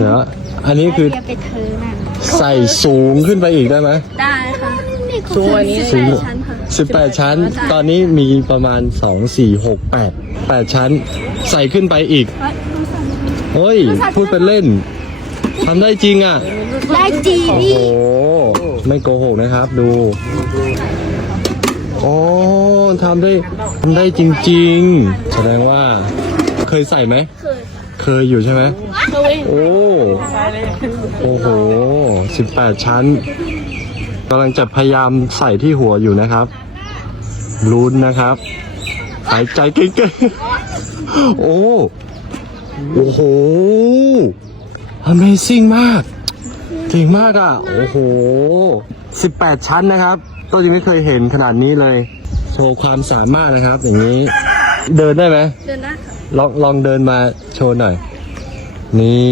เดี๋ยวอันนี้คือ ไปเธอน่ะ ใส่สูงขึ้นไปอีกได้ไหม ได้ค่ะ สูงกว่านี้ สูง 18 ชั้นค่ะ 18 ชั้น ตอนนี้มีประมาณ 2 4 6 8 ชั้น ใส่ขึ้นไปอีก เฮ้ย พูดเป็นเล่น ทำได้จริงอ่ะ ได้จี โอ้โห ไม่โกหกนะครับ ดู โอ้ทำได้จริงๆ แสดงว่าเคยใส่ไหม เคยอยู่ใช่ไหม โอ้โห 18 ชั้นกำลังจะพยายามใส่ที่หัวอยู่นะครับ ลุ้นนะครับ หายใจเก่งๆ โอ้โห Amazing มาก เก่งมากอ่ะ โอ้โห 18 ชั้นนะครับต้นยังไม่เคยเห็นขนาดนี้เลย โชว์ความสามารถนะครับ อย่างนี้ เดินได้ไหม เดินได้ค่ะ ลองเดินมาโชว์หน่อย นี่